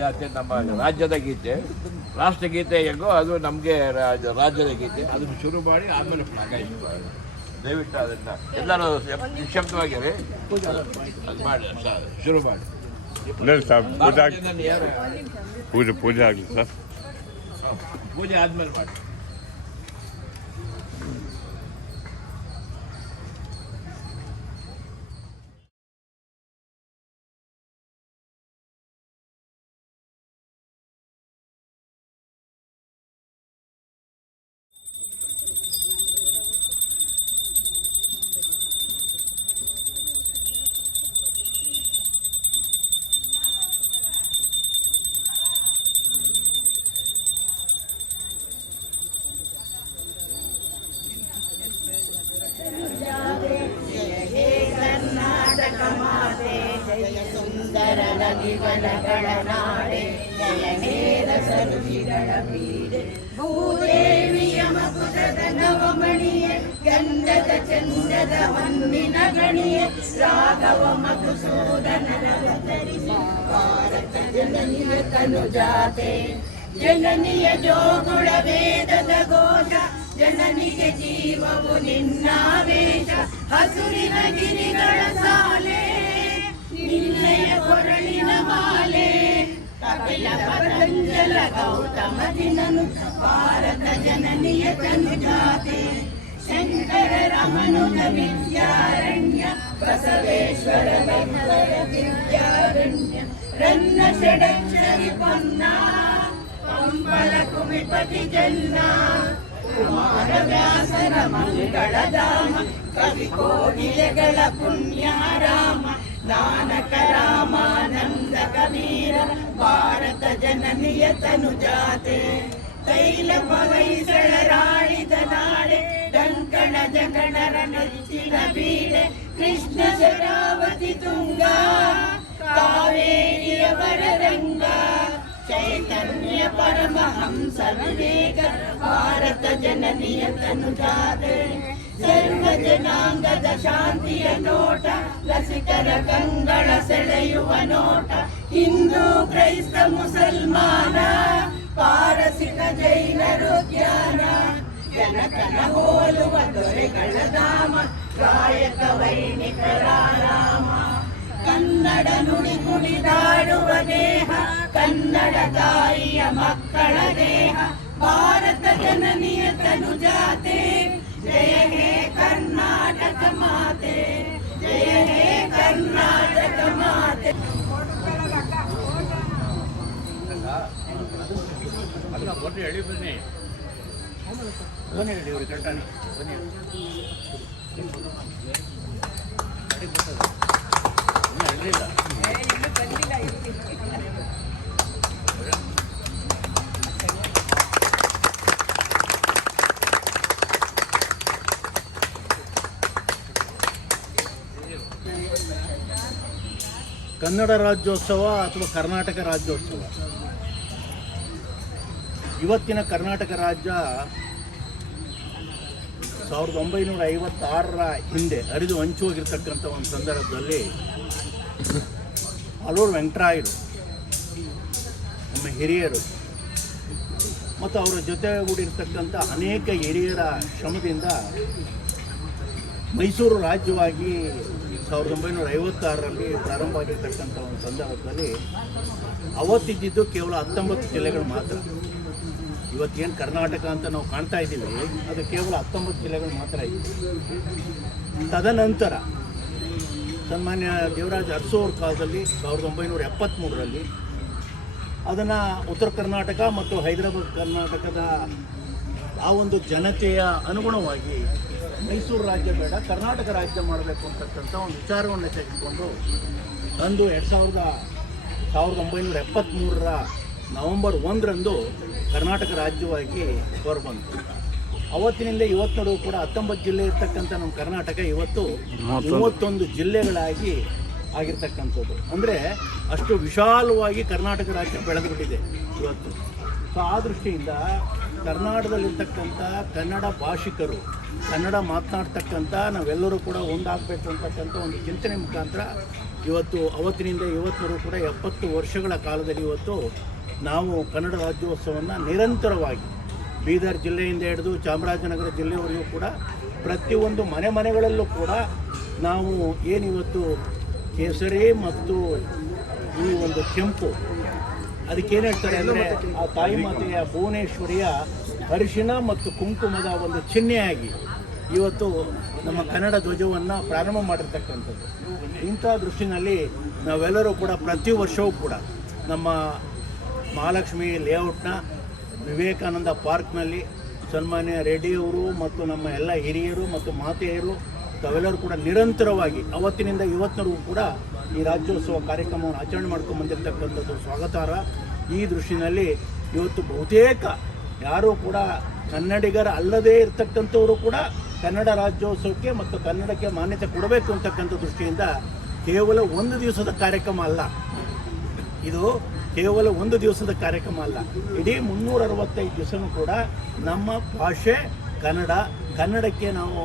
ಜಾತಿ ನಮ್ಮ ರಾಜ್ಯದ ಗೀತೆ, ರಾಷ್ಟ್ರಗೀತೆ ಹೆಂಗೋ ಅದು ನಮಗೆ ರಾಜ್ಯದ ಗೀತೆ. ಅದನ್ನು ಶುರು ಮಾಡಿ ಆಮೇಲೆ ಫ್ಲಾಗ್ ಆಯಿತು. ದಯವಿಟ್ಟು ಅದನ್ನು ಎಲ್ಲರೂ ನಿಶಬ್ದವಾಗಿರಿ, ಅದು ಮಾಡಿ ಶುರು ಮಾಡಿ. ಪೂಜೆ ಆಗಲಿ ಸರ್, ಪೂಜೆ ಆದಮೇಲೆ ಮಾಡಿ. ನದಿವನಗಳನಾಡೆ ಜಯನೇರ ಸರುಜಿಗಳ ಪೀಡೆ ಭೂದೇವಿಯ ಮಕುಟದ ನವಮಣಿಯೇ ಗಂಧದ ಚಂದದ ಹೊನ್ನಿನ ಗಣಿಯೇ ರಾಘವ ಮಧುಸೂದನರವತರಿಸಿ ಭಾರತ ಜನನಿಯ ತನುಜಾತೆ ಜನನಿಯ ಜೋಗುಳ ವೇದದ ಘೋಷ ಜನನಿಗೆ ಜೀವವು ನಿನ್ನಾವೇಶ ಹಸುರಿನ ಗಿರಿಗಳ ಸಾಲೆ ನಿನ್ನಯ ಕೊರಳಿನ ಮಾಲೆ ಕಪಿಲ ಪತಂಜಲ ಗೌತಮ ದಿನನು ಭಾರತ ಜನನಿಯ ತನುಜಾತೆ ಶಂಕರ ರಮನುಜ ವಿದ್ಯಾರಣ್ಯ ಬಸವೇಶ್ವರ ಬೆಂಬಲ ವಿದ್ಯಾರಣ್ಯ ರನ್ನ ಷಡಕ್ಷರಿ ಪೊನ್ನ ಪಂಬಲ ಕುಮಿಪತಿ ಜನ್ನ ಕುಮಾರ ವ್ಯಾಸರ ಮಂಗಳ ಧಾಮ ಕವಿ ಕೋಗಿಲೆಗಳ ಪುಣ್ಯಾರಾಮ ನಾನಕ ರಾಮಾನಂದ ಕಬೀರ ಭಾರತ ಜನನಿಯ ತನುಜಾತೆ ತೈಲ ಹೊಯ್ಸಳರಾಳಿದ ನಾಳೆ ಡಂಕಣ ಜಗಣರ ನೆಚ್ಚಿನ ಬೀಡೆ ಕೃಷ್ಣ ಶರಾವತಿ ತುಂಗ ಕಾವೇರಿಯವರ ರಂಗ ಚೈತನ್ಯ ಪರಮಹಂಸ ವಿವೇಕ ಭಾರತ ಜನನಿಯ ತನುಜಾತೆ ಸರ್ವ ಜನಾಂಗದ ಶಾಂತಿಯ ನೋಟ ರಸಿಕರ ಕಂಗಳ ಸೆಳೆಯುವ ನೋಟ ಹಿಂದೂ ಕ್ರೈಸ್ತ ಮುಸಲ್ಮಾನ ಪಾರಸಿಕ ಜೈನರು ಜ್ಞಾನ ಜನಕನ ಹೋಲುವ ದೊರೆಗಳ ಧಾಮ ಕಾಯಕ ವೈಣಿಕರ ರಾಮ ಕನ್ನಡ ನುಡಿ ಕುಡಿದಾಡುವ ದೇಹ ಕನ್ನಡ ತಾಯಿಯ ಮಕ್ಕಳ ದೇಹ ಭಾರತ ಜನನಿಯ ತನುಜಾತೆ ಜಯ ಹೇ ಕರ್ನಾಟಕ ಮಾತೆ ಜಯ ಹೇ ಕರ್ನಾಟಕ ಮಾತೆ. ಹೇಳಿ ಬನ್ನಿ ಬನ್ನಿ ಇವ್ರು ಕಟ್ಟಾನಿ ಬನ್ನಿ ಕನ್ನಡ ರಾಜ್ಯೋತ್ಸವ ಅಥವಾ ಕರ್ನಾಟಕ ರಾಜ್ಯೋತ್ಸವ. ಇವತ್ತಿನ ಕರ್ನಾಟಕ ರಾಜ್ಯ 1956ರ ಹಿಂದೆ ಹರಿದು ಹಂಚಿ ಹೋಗಿರ್ತಕ್ಕಂಥ ಒಂದು ಸಂದರ್ಭದಲ್ಲಿ ಆಲೂರು ವೆಂಕಟರಾಯರು ನಮ್ಮ ಹಿರಿಯರು ಮತ್ತು ಅವರ ಜೊತೆಗೂಡಿರ್ತಕ್ಕಂಥ ಅನೇಕ ಹಿರಿಯರ ಶ್ರಮದಿಂದ ಮೈಸೂರು ರಾಜ್ಯವಾಗಿ 1956ರಲ್ಲಿ ಪ್ರಾರಂಭ ಆಗಿರ್ತಕ್ಕಂಥ ಒಂದು ಸಂದರ್ಭದಲ್ಲಿ ಅವತ್ತಿದ್ದು ಕೇವಲ 19 ಜಿಲ್ಲೆಗಳು ಮಾತ್ರ. ಇವತ್ತೇನು ಕರ್ನಾಟಕ ಅಂತ ನಾವು ಕಾಣ್ತಾ ಇದ್ದೀವಿ ಅದು ಕೇವಲ 19 ಜಿಲ್ಲೆಗಳು ಮಾತ್ರ ಇತ್ತು. ತದನಂತರ ಸನ್ಮಾನ್ಯ ದೇವರಾಜ ಅರಸು ಅವ್ರ ಕಾಲದಲ್ಲಿ 1973ರಲ್ಲಿ ಅದನ್ನು ಉತ್ತರ ಕರ್ನಾಟಕ ಮತ್ತು ಹೈದರಾಬಾದ್ ಕರ್ನಾಟಕದ ಆ ಒಂದು ಜನತೆಯ ಅನುಗುಣವಾಗಿ ಮೈಸೂರು ರಾಜ್ಯ ಬೇಡ ಕರ್ನಾಟಕ ರಾಜ್ಯ ಮಾಡಬೇಕು ಅಂತಕ್ಕಂಥ ಒಂದು ವಿಚಾರವನ್ನು ತೆಗೆದುಕೊಂಡು ಅಂದು 1973ರ ನವೆಂಬರ್ 1ರಂದು ಕರ್ನಾಟಕ ರಾಜ್ಯವಾಗಿ ಹೊರಬಂತು. ಅವತ್ತಿನಿಂದ ಇವತ್ತಿನವರೆಗೂ ಕೂಡ 19 ಜಿಲ್ಲೆ ಇರ್ತಕ್ಕಂಥ ನಮ್ಮ ಕರ್ನಾಟಕ ಇವತ್ತು 31 ಜಿಲ್ಲೆಗಳಾಗಿ ಆಗಿರ್ತಕ್ಕಂಥದ್ದು. ಅಂದರೆ ಅಷ್ಟು ವಿಶಾಲವಾಗಿ ಕರ್ನಾಟಕ ರಾಜ್ಯ ಬೆಳೆದುಬಿಟ್ಟಿದೆ ಇವತ್ತು. ಸೊ ಆ ದೃಷ್ಟಿಯಿಂದ ಕರ್ನಾಟಕದಲ್ಲಿರ್ತಕ್ಕಂಥ ಕನ್ನಡ ಭಾಷಿಕರು, ಕನ್ನಡ ಮಾತನಾಡ್ತಕ್ಕಂಥ ನಾವೆಲ್ಲರೂ ಕೂಡ ಒಂದಾಗಬೇಕು ಅಂತಕ್ಕಂಥ ಒಂದು ಚಿಂತನೆ ಮುಖಾಂತರ ಇವತ್ತು ಅವತ್ತಿನಿಂದ ಇವತ್ತಿನವರೆಗೂ ಕೂಡ 70 ವರ್ಷಗಳ ಕಾಲದಲ್ಲಿ ಇವತ್ತು ನಾವು ಕನ್ನಡ ರಾಜ್ಯೋತ್ಸವವನ್ನು ನಿರಂತರವಾಗಿ ಬೀದರ್ ಜಿಲ್ಲೆಯಿಂದ ಹಿಡಿದು ಚಾಮರಾಜನಗರ ಜಿಲ್ಲೆಯವರೆಗೂ ಕೂಡ ಪ್ರತಿಯೊಂದು ಮನೆಗಳಲ್ಲೂ ಕೂಡ ನಾವು ಏನಿವತ್ತು ಕೇಸರಿ ಮತ್ತು ಈ ಒಂದು ಕೆಂಪು ಅದಕ್ಕೇನು ಹೇಳ್ತಾರೆ ಅಂದರೆ ಆ ತಾಯಿ ಮಾತೆಯ ಭುವನೇಶ್ವರಿಯ ಅರಿಶಿಣ ಮತ್ತು ಕುಂಕುಮದ ಒಂದು ಚಿಹ್ನೆಯಾಗಿ ಇವತ್ತು ನಮ್ಮ ಕನ್ನಡ ಧ್ವಜವನ್ನು ಪ್ರಾರಂಭ ಮಾಡಿರ್ತಕ್ಕಂಥದ್ದು. ಇಂಥ ದೃಷ್ಟಿನಲ್ಲಿ ನಾವೆಲ್ಲರೂ ಕೂಡ ಪ್ರತಿ ವರ್ಷವೂ ಕೂಡ ನಮ್ಮ ಮಹಾಲಕ್ಷ್ಮಿ ಲೇಔಟ್ನ ವಿವೇಕಾನಂದ ಪಾರ್ಕ್ನಲ್ಲಿ ಸನ್ಮಾನ್ಯ ರೆಡ್ಡಿಯವರು ಮತ್ತು ನಮ್ಮ ಎಲ್ಲ ಹಿರಿಯರು ಮತ್ತು ಮಾತೆಯರು ತಾವೆಲ್ಲರೂ ಕೂಡ ನಿರಂತರವಾಗಿ ಅವತ್ತಿನಿಂದ ಇವತ್ತಿನವರೆಗೂ ಕೂಡ ಈ ರಾಜ್ಯೋತ್ಸವ ಕಾರ್ಯಕ್ರಮವನ್ನು ಆಚರಣೆ ಮಾಡ್ಕೊಂಡು ಬಂದಿರತಕ್ಕಂಥದ್ದು ಸ್ವಾಗತಾರ್ಹ. ಈ ದೃಷ್ಟಿನಲ್ಲಿ ಇವತ್ತು ಬಹುತೇಕ ಯಾರೂ ಕೂಡ ಕನ್ನಡಿಗರ ಅಲ್ಲದೇ ಇರತಕ್ಕಂಥವರು ಕೂಡ ಕನ್ನಡ ರಾಜ್ಯೋತ್ಸವಕ್ಕೆ ಮತ್ತು ಕನ್ನಡಕ್ಕೆ ಮಾನ್ಯತೆ ಕೊಡಬೇಕು ಅಂತಕ್ಕಂಥ ದೃಷ್ಟಿಯಿಂದ ಕೇವಲ ಒಂದು ದಿವಸದ ಕಾರ್ಯಕ್ರಮ ಅಲ್ಲ, ಇದು ಕೇವಲ ಒಂದು ದಿವಸದ ಕಾರ್ಯಕ್ರಮ ಅಲ್ಲ, ಇಡೀ 365 ದಿವಸನೂ ಕೂಡ ನಮ್ಮ ಭಾಷೆ ಕನ್ನಡಕ್ಕೆ ನಾವು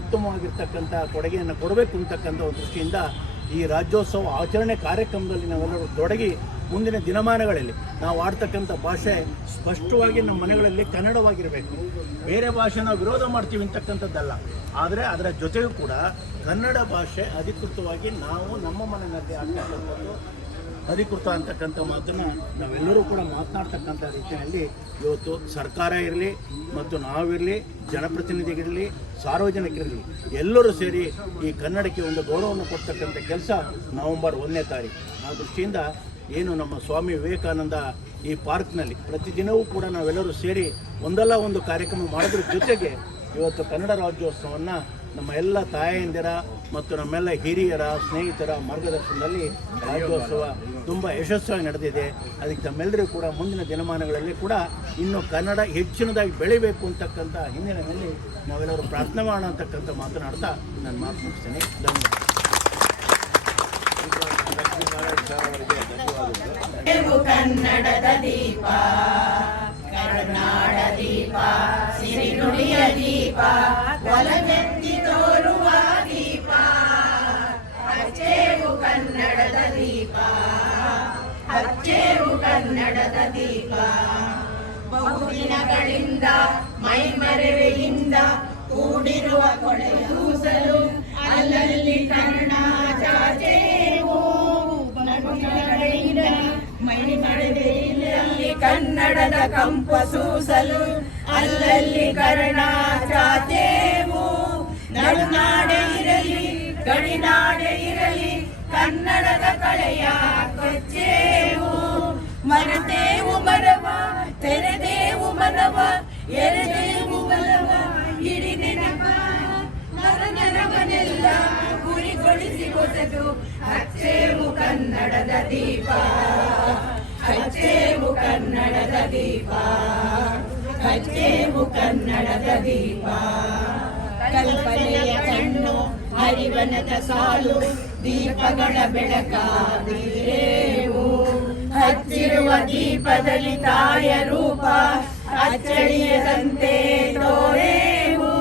ಉತ್ತಮವಾಗಿರ್ತಕ್ಕಂಥ ಕೊಡುಗೆಯನ್ನು ಕೊಡಬೇಕು ಅಂತಕ್ಕಂಥ ಒಂದು ದೃಷ್ಟಿಯಿಂದ ಈ ರಾಜ್ಯೋತ್ಸವ ಆಚರಣೆ ಕಾರ್ಯಕ್ರಮದಲ್ಲಿ ನಾವೆಲ್ಲರೂ ತೊಡಗಿ ಮುಂದಿನ ದಿನಮಾನಗಳಲ್ಲಿ ನಾವು ಆಡ್ತಕ್ಕಂಥ ಭಾಷೆ ಸ್ಪಷ್ಟವಾಗಿ ನಮ್ಮ ಮನೆಗಳಲ್ಲಿ ಕನ್ನಡವಾಗಿರಬೇಕು. ಬೇರೆ ಭಾಷೆ ನಾವು ವಿರೋಧ ಮಾಡ್ತೀವಿ ಅಂತಕ್ಕಂಥದ್ದಲ್ಲ, ಆದರೆ ಅದರ ಜೊತೆಗೂ ಕೂಡ ಕನ್ನಡ ಭಾಷೆ ಅಧಿಕೃತವಾಗಿ ನಾವು ನಮ್ಮ ಮನೆಯಲ್ಲಿ ಆಡ್ತಕ್ಕಂಥದ್ದು ಅಧಿಕೃತ ಅಂತಕ್ಕಂಥ ಮಾತನ್ನು ನಾವೆಲ್ಲರೂ ಕೂಡ ಮಾತನಾಡ್ತಕ್ಕಂಥ ರೀತಿಯಲ್ಲಿ ಇವತ್ತು ಸರ್ಕಾರ ಇರಲಿ ಮತ್ತು ನಾವಿರಲಿ, ಜನಪ್ರತಿನಿಧಿಗಳಿರಲಿ, ಸಾರ್ವಜನಿಕರಿರಲಿ ಎಲ್ಲರೂ ಸೇರಿ ಈ ಕನ್ನಡಕ್ಕೆ ಒಂದು ಗೌರವವನ್ನು ಕೊಡ್ತಕ್ಕಂಥ ಕೆಲಸ ನವೆಂಬರ್ 1ನೇ ತಾರೀಕು. ಆ ದೃಷ್ಟಿಯಿಂದ ಏನು ನಮ್ಮ ಸ್ವಾಮಿ ವಿವೇಕಾನಂದ ಈ ಪಾರ್ಕ್ನಲ್ಲಿ ಪ್ರತಿದಿನವೂ ಕೂಡ ನಾವೆಲ್ಲರೂ ಸೇರಿ ಒಂದಲ್ಲ ಒಂದು ಕಾರ್ಯಕ್ರಮ ಮಾಡೋದ್ರ ಜೊತೆಗೆ ಇವತ್ತು ಕನ್ನಡ ರಾಜ್ಯೋತ್ಸವವನ್ನು ನಮ್ಮ ಎಲ್ಲ ತಾಯಂದಿರ ಮತ್ತು ನಮ್ಮೆಲ್ಲ ಹಿರಿಯರ ಸ್ನೇಹಿತರ ಮಾರ್ಗದರ್ಶನದಲ್ಲಿ ರಾಜ್ಯೋತ್ಸವ ತುಂಬ ಯಶಸ್ವಿಯಾಗಿ ನಡೆದಿದೆ. ಅದಕ್ಕೆ ತಮ್ಮೆಲ್ಲರಿಗೂ ಕೂಡ ಮುಂದಿನ ದಿನಮಾನಗಳಲ್ಲಿ ಕೂಡ ಇನ್ನೂ ಕನ್ನಡ ಹೆಚ್ಚಿನದಾಗಿ ಬೆಳಿಬೇಕು ಅಂತಕ್ಕಂಥ ಹಿನ್ನೆಲೆಯಲ್ಲಿ ನಾವೆಲ್ಲರೂ ಪ್ರಾರ್ಥನೆ ಮಾಡೋಣ ಅಂತಕ್ಕಂಥ ಮಾತನಾಡ್ತಾ ನಾನು ಮಾತು ಮುಗಿಸ್ತೇನೆ. ಕನ್ನಡದ ದೀಪ, ಕರುನಾಡ ದೀಪ, ಸಿರಿನುಡಿಯ ದೀಪ, ಒಲವೆತ್ತಿ ತೋರುವ ದೀಪ, ಹಚ್ಚೇವು ಕನ್ನಡದ ದೀಪ, ಹಚ್ಚೇವು ಕನ್ನಡದ ದೀಪ. ಬಹುದಿನಗಳಿಂದ ಮೈಮರೆವೆಯಿಂದ ಕೂಡಿರುವ ಕೊಳೆಯೂಸಲು ಅಲ್ಲಲ್ಲಿ ಕನ್ನಡ ಚಾಚೇವು. ಮೈಮರೆವೆಯಲ್ಲಿ ಕನ್ನಡದ ಕಂಪ ಸೂಸಲು ಅಲ್ಲಲ್ಲಿ ಕನ್ನಡ ಚಾಚೇವು. ನಡುನಾಡೆ ಇರಲಿ ಗಡಿನಾಡೆ ಇರಲಿ ಕನ್ನಡದ ಕಳೆಯ ಕೊಚ್ಚೇವು. ಮರೆತೇವು ಮರವ ತೆರೆದೇವು ಮನವ ಎರೆದೇವು ಬಲವ ಇಡಿ ನೆನಪ ನರನರವನೆಲ್ಲ ಗುರಿಗೊಳಿಸಿ ಹೊಸದು ಹಚ್ಚೇವು ಕನ್ನಡದ ದೀಪ, ಹಚ್ಚೇವು ಕನ್ನಡದ ದೀಪ, ಹಚ್ಚೇವು ಕನ್ನಡದ ದೀಪ. ಕಲ್ಪನೆಯ ಕಣ್ಣು ಹರಿವನದ ಸಾಲು ದೀಪಗಳ ಬೆಳಕಾಗಿರೇವು. ಹಚ್ಚಿರುವ ದೀಪದಲ್ಲಿ ತಾಯ ರೂಪ ಅಚ್ಚಳಿಯದಂತೆ ತೋರೇವು.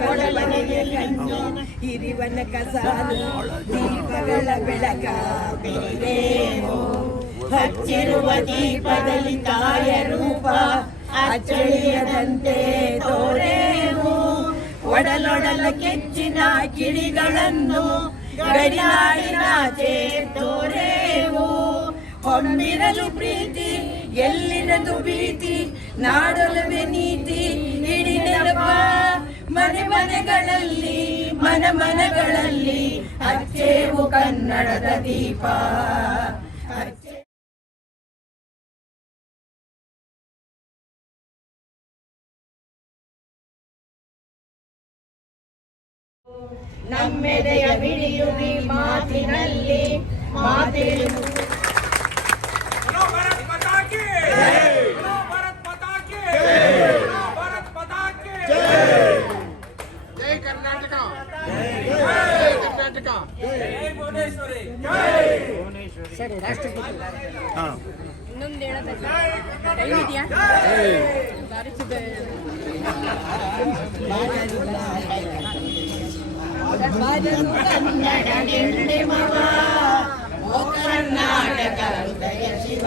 ಕೊಡಲನೆಯ ಕಣ್ಣು ಹಿರಿವನಕ ಸಾಲು ದೀಪಗಳ ಬೆಳಕಾಗಿರೇವು. ಹಚ್ಚಿರುವ ದೀಪದಲ್ಲಿ ತಾಯ ರೂಪ ಅಚ್ಚಳಿಯದಂತೆ ತೋರೇವು. ಒಡಲೊಡಲ ಕೆಚ್ಚಿನ ಕಿಡಿಗಳನ್ನು ಗಡಿನಾಡಿನಾಚೆ ತೋರೇವು. ಹೊಮ್ಮಿರಲು ಪ್ರೀತಿ ಎಲ್ಲಿರದು ಭೀತಿ ನಾಡೊಲವೆ ನೀತಿ ಇಡಿ ನೆನಪ. ಮನೆ ಮನೆಗಳಲ್ಲಿ ಮನಗಳಲ್ಲಿ ಹಚ್ಚೇವು ಕನ್ನಡದ ದೀಪ. ನಮ್ಮೆದೆಯ ಬಿಡಿಯುವಿ ಮಾತಿನಲ್ಲಿ ಮಾತಿಳಿ. ಜೈ ಕರ್ನಾಟಕ, ಸರಿ ರಾಷ್ಟ್ರಪತಿ ಇನ್ನೊಂದು ಹೇಳೋದಕ್ಕೆ ಟೈಮ್ ಇದೆಯಾ? ಬಾರಿಸಿದ ಬಾರಿಸು ಕನ್ನಡ ಡಿಂಡಿಮವ ಓ ಕರ್ನಾಟಕ ಹೃದಯ ಶಿವ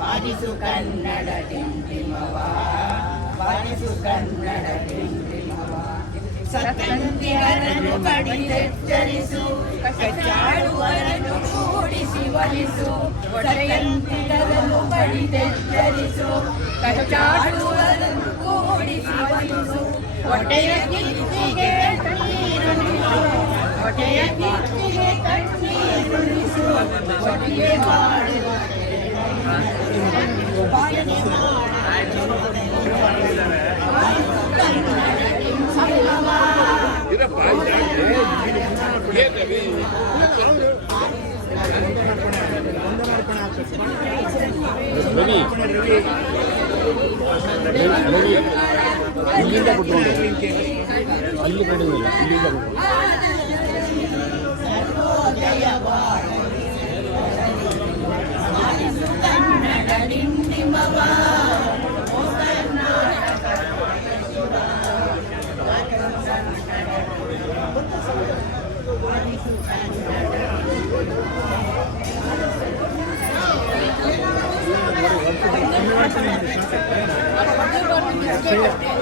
ಬಾರಿಸು ಕನ್ನಡ ಡಿಂಡಿಮವ ಬಾರಿಸು ಕನ್ನಡ ಡಿಂಡಿಮವ ಸತ್ತಂತಿಗರನ್ನು ಕಡಿದೆಚ್ಚರಿಸು ಕಚ್ಚಾಡುವರನ್ನು ಕೂಡಿಸಿ ಒಲಿಸು ಸತ್ತಂತಿಗರನ್ನು ಕಡಿದೆಚ್ಚರಿಸು ಕಚ್ಚಾಡುವರನ್ನು ಕೂಡಿಸಿ ಒಲಿಸು ಹೊಟ್ಟೆಯ ಕಿಚ್ಚಿಗೆ ತಣ್ಣೀರುಣಿಸು ಹೊಟ್ಟೆಯ ಕಿಚ್ಚಿಗೆ ತಣ್ಣೀರುಣಿಸು ಒಟ್ಟಿಗೆ ಮಾಡುವ ಪಾಲನೆ ಇರಪ್ಪ ಏನ್ರಿ ಇಲ್ಲಿಂದ ಕೊಟ್ಕೊಂಡು ಅಲ್ಲಿ ಕಡಿಮೆ ಇಲ್ಲಿಂದ Thank you.